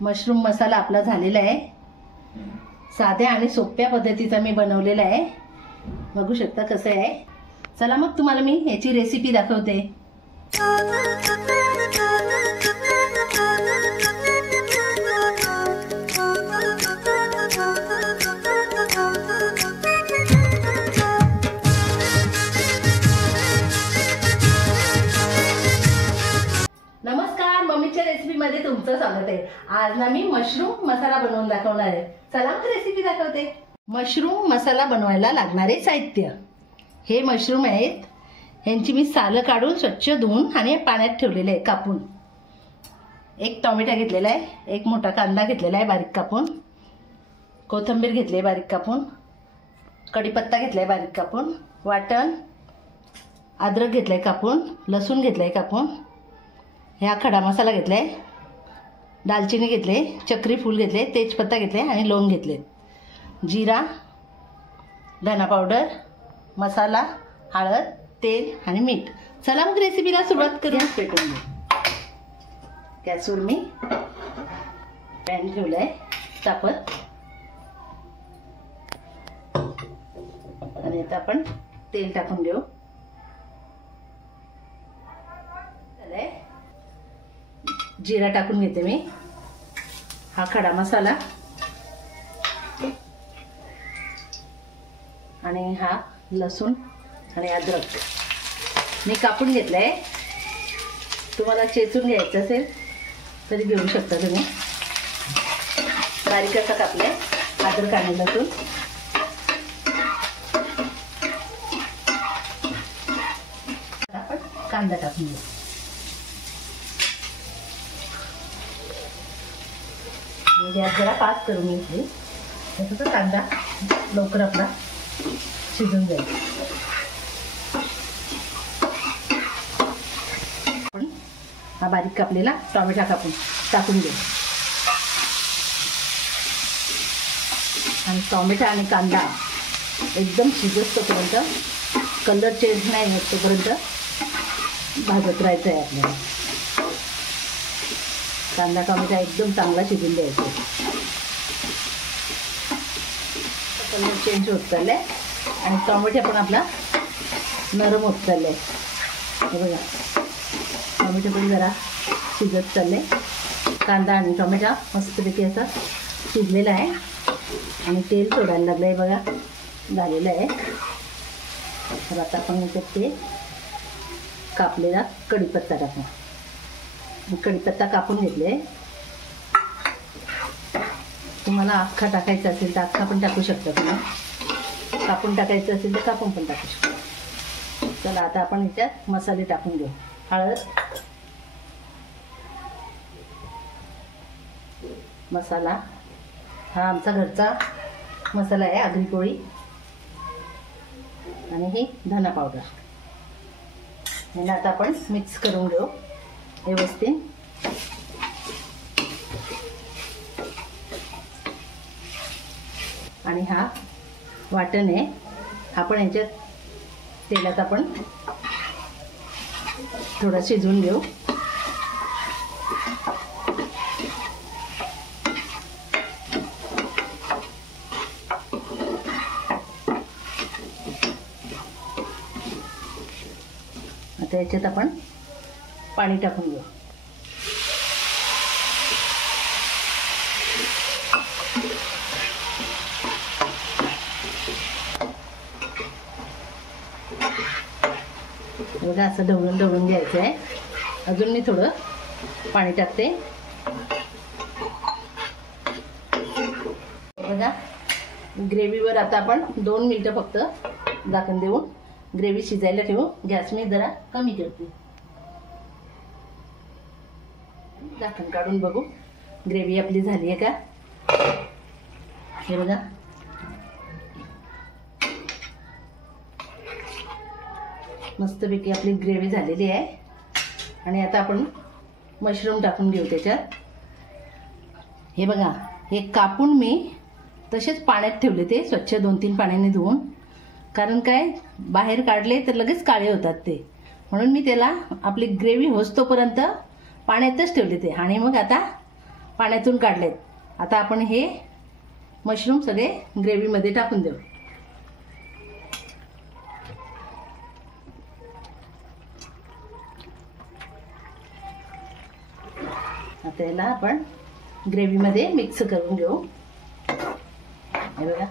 Mushroom मसाला आपला झालेला आहे। साध्या आणि सोप्या पद्धतीचा मी बनवलेला आहे। बघू शकता कसं आहे। चला मग तुम्हाला मी याची रेसिपी दाखवते। नमस्कार, मम्मीच्या रेसिपी मध्ये तुमचं स्वागत आहे। आज ना मी मशरूम मसाला बनवून दाखवणार आहे। चला मग रेसिपी दाखवते। मशरूम मसाला बनवायला लागणारे साहित्य हे मशरूम आहेत। यांची मी सालं काढून स्वच्छ धुवून आणि पाण्यात ठेवलेले आहे कापून। एक टोमॅटो घेतलेला आहे, एक मोठा कांदा घेतलेला आहे बारीक कापून, कोथिंबीर घेतली आहे बारीक कापून, कढीपत्ता घेतलाय बारीक कापून, वाटण अद्रक घेतलाय कापून, लसूण घेतलाय कापून, ह्या खडा मसाला घेतलाय, दालचिनी घेतले, चक्री फूल घेतले, तेजपत्ता घेतले आणि लवंग घेतले, जिरा, धना पावडर, मसाला, हळद, तेल आणि मीठ। चला मग रेसिपीला सुरुवात करूया। पेटवून गॅसवर मी पॅन ठेवलाय तापत आणि आता आपण तेल टाकून घेऊ। जिरा टाकून घेते मी, हा खडा मसाला आणि हा लसूण आणि अद्रक मी कापून घेतलाय। तुम्हाला चेचून घ्यायचं असेल तरी घेऊ शकता तुम्ही। बारीक असं कापलंय अद्रक आणि लसूण। आपण कांदा टाकून घेऊ। गॅस जरा फास्ट करून घेतली त्याचा कांदा लवकर आपला शिजून जाईल। आपण हा बारीक कापलेला टोमॅटो टाकून घेऊ आणि टोमॅटो आणि कांदा एकदम शिजतोपर्यंत, कलर चेंज नाही होत तोपर्यंत भाजत राहायचं आहे आपल्याला। कांदा टोमॅटो एकदम चांगला शिजून द्यायचा। कलर चेंज होत चाललाय आणि टोमॅटो पण आपला नरम होत चाललाय। हे बघा टोमॅटो पण जरा शिजत चालले। कांदा आणि टोमॅटो मस्तपैकी असा शिजलेला आहे आणि तेल सोडायला लागलंय बघा, झालेलं आहे। तर आता आपण ते कापलेला कढीपत्ता टाकू। कढीपत्ता कापून घेतले। तुम्हाला अख्खा टाकायचा असेल तर अख्खा पण टाकू शकता, तुम्ही कापून टाकायचं असेल तर कापून पण टाकू शकता। चला आता आपण याच्यात मसाले टाकून घेऊ। हळद, मसाला हा आमचा घरचा मसाला आहे, आगरी पोळी, आणि ही धना पावडर। ह्याला आता आपण मिक्स करून घेऊ व्यवस्थित। आणि हा वाटण आहे, आपण याच्यात तेलात आपण थोडं शिजवून घेऊ। आता याच्यात आपण पाणी टाकून घेऊ। बघा असं ढवळून घ्यायचं आहे। अजून मी थोडं पाणी टाकते। बघा ग्रेव्हीवर आता आपण 2 मिनिटं फक्त झाकण देऊन ग्रेव्ही शिजायला ठेवू। गॅस मी जरा कमी करते। झाकण काढून बघू ग्रेव्ही आपली झाली आहे का। हे बघा मस्तपैकी आपली ग्रेव्ही झालेली आहे। आणि आता आपण मशरूम टाकून घेऊ त्याच्यात। हे बघा हे कापून मी तसेच पाण्यात ठेवले, ते स्वच्छ 2-3 पाण्याने धुवून, कारण काय बाहेर काढले तर लगेच काळे होतात ते, म्हणून मी त्याला आपली ग्रेव्ही होस्तोपर्यंत पाण्यातच ठेवले ते। आणि मग आता पाण्यातून काढलेत. आता आपण हे मशरूम सगळे ग्रेव्हीमध्ये टाकून देऊ. आता याला आपण ग्रेव्हीमध्ये मिक्स करून घेऊ. हे बघा,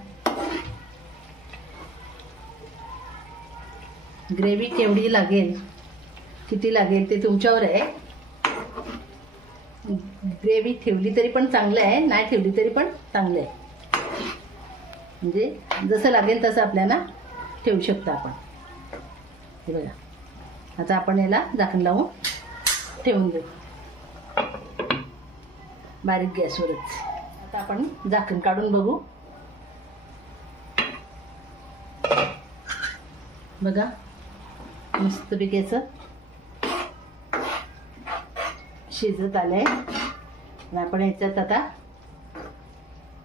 ग्रेव्ही केवढी लागेल, किती लागेल ते तुमच्यावर आहे. ग्रेव्ही ठेवली तरी पण चांगलं आहे, नाही ठेवली तरी पण चांगलं आहे. म्हणजे जसं लागेल तसं आपल्याला ठेवू शकतो आपण. हे बघा, आता आपण याला झाकण लावून ठेवून देऊ बारीक गॅसवरच. आता आपण झाकण काढून बघू. बघा, मस्तपैकी याचं शिजत आलंय. आपण याच्यात आता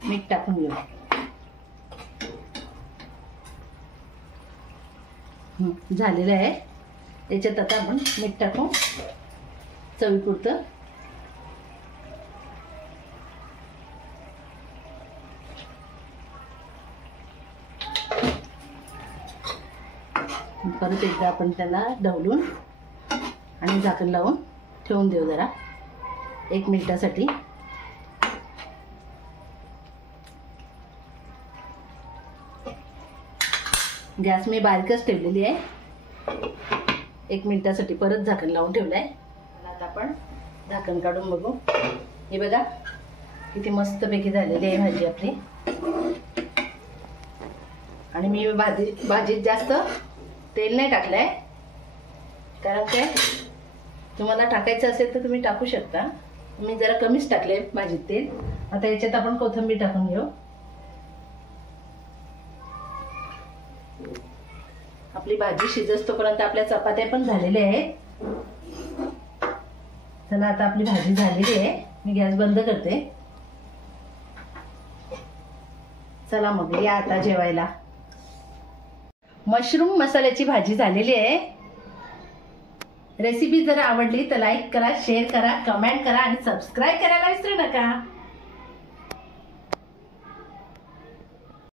मीठ टाकून घेऊ. झालेलं आहे. याच्यात आता आपण मीठ टाकू चवीपुरतं. परत एकदा आपण त्याला ढवलून आणि झाकण लावून ठेवून देऊ जरा 1 मिनिटासाठी. गॅस मी बारीकच ठेवलेली आहे. 1 मिनिटासाठी परत झाकण लावून ठेवलं आहे. आता आपण झाकण काढून बघू. हे बघा किती मस्तपैकी झालेली आहे भाजी आपली. आणि मी भाजीत जास्त तेल नाही टाकलं आहे, कारण काय तुम्हाला टाकायचं असेल तर तुम्ही टाकू शकता. मी जरा कमीच टाकले भाजीत तेल. आता याच्यात आपण कोथिंबीर टाकून घेऊ. आपली भाजी शिजतोपर्यंत आपल्या चपात्या पण झालेल्या आहेत. चला, आता आपली भाजी झालेली आहे. मी गॅस बंद करते. चला मग या आता जेवायला. मशरूम मसाल्याची भाजी झालेली आहे. रेसिपी जर आवडली तर लाईक करा, शेअर करा, कमेंट करा आणि सबस्क्राईब करायला विसरू नका.